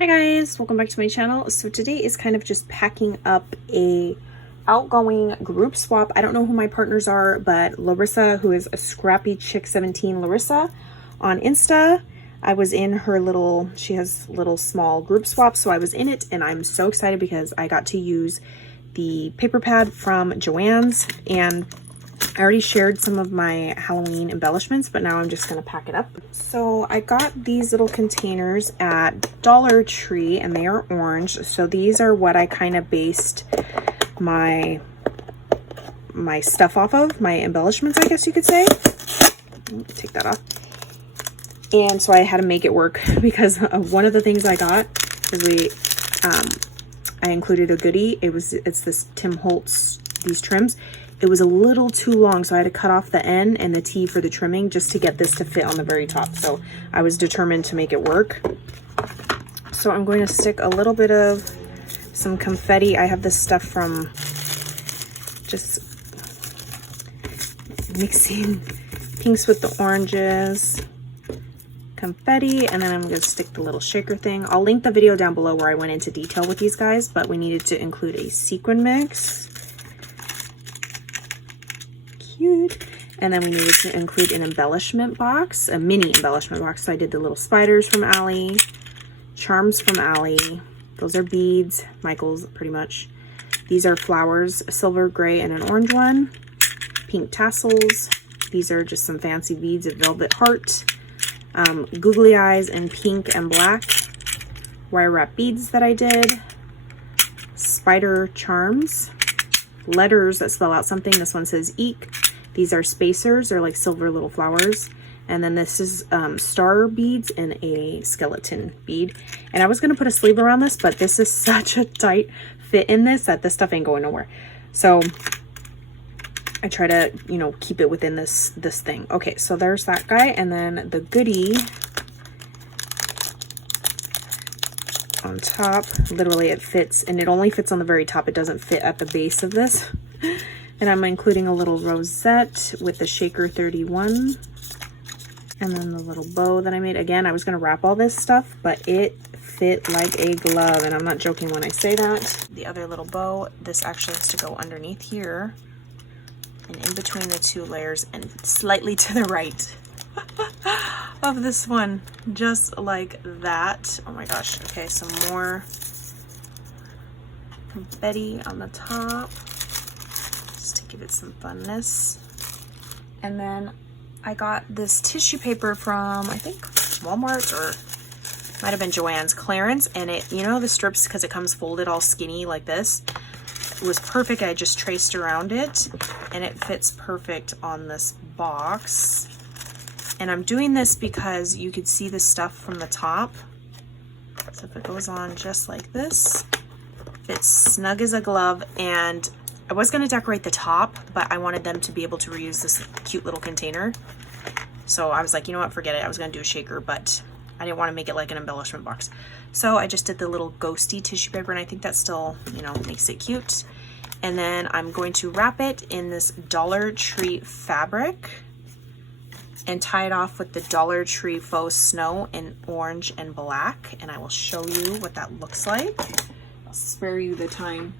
Hi guys, welcome back to my channel. So today is kind of just packing up a outgoing group swap. I don't know who my partners are, but Larisa, who is a scrappy chick 17 Larisa on Insta, I was in her little, she has little small group swap, so I was in it and I'm so excited because I got to use the paper pad from Joann's, and I already shared some of my Halloween embellishments, but now I'm just going to pack it up. So I got these little containers at Dollar Tree and they are orange. So these are what I kind of based my stuff off of, my embellishments, I guess you could say. Take that off. And so I had to make it work because one of the things I got is I included a goodie. It's this Tim Holtz, these trims. It was a little too long, so I had to cut off the end and the T for the trimming just to get this to fit on the very top. So I was determined to make it work. So I'm going to stick a little bit of some confetti. I have this stuff from just mixing pinks with the oranges, confetti, and then I'm going to stick the little shaker thing. I'll link the video down below where I went into detail with these guys, but we needed to include a sequin mix. Cute. And then we needed to include an embellishment box, a mini embellishment box. So I did the little spiders from Ali, charms from Ali. Those are beads, Michael's pretty much. These are flowers, a silver, gray, and an orange one. Pink tassels. These are just some fancy beads, a velvet heart. Googly eyes in pink and black. Wire wrap beads that I did. Spider charms. Letters that spell out something. This one says eek. These are spacers, or like silver little flowers. And then this is star beads and a skeleton bead. And I was going to put a sleeve around this, but this is such a tight fit in this that this stuff ain't going nowhere. So I try to, you know, keep it within this thing. Okay, so there's that guy. And then the goodie on top, literally it fits, and it only fits on the very top. It doesn't fit at the base of this. And I'm including a little rosette with the shaker 31, and then the little bow that I made. Again, I was going to wrap all this stuff, but it fit like a glove, and I'm not joking when I say that. The other little bow, this actually has to go underneath here and in between the two layers and slightly to the right of this one, just like that. Oh my gosh. Okay, some more confetti on the top just to give it some funness. And then I got this tissue paper from, I think, Walmart, or might have been Joann's clearance, and it, you know, the strips, because it comes folded all skinny like this, it was perfect. I just traced around it and it fits perfect on this box. And I'm doing this because you could see the stuff from the top. So if it goes on just like this, fits snug as a glove. And I was going to decorate the top, but I wanted them to be able to reuse this cute little container. So I was like, you know what, forget it. I was going to do a shaker, but I didn't want to make it like an embellishment box. So I just did the little ghosty tissue paper, and I think that still, you know, makes it cute. And then I'm going to wrap it in this Dollar Tree fabric and tie it off with the Dollar Tree faux snow in orange and black. And I will show you what that looks like. I'll spare you the time.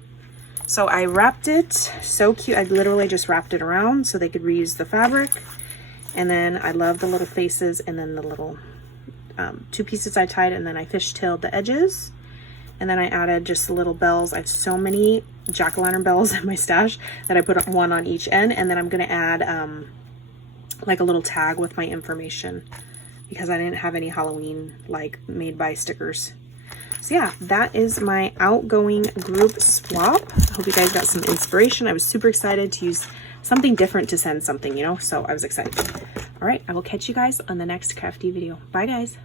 So I wrapped it so cute. I literally just wrapped it around so they could reuse the fabric. And then I love the little faces, and then the little two pieces I tied, and then I fishtailed the edges. And then I added just the little bells. I have so many jack-o'-lantern bells in my stash that I put one on each end. And then I'm going to add like a little tag with my information because I didn't have any Halloween like made by stickers. So yeah, that is my outgoing group swap. I hope you guys got some inspiration. I was super excited to use something different to send something, you know, so I was excited. All right, I will catch you guys on the next crafty video. Bye guys.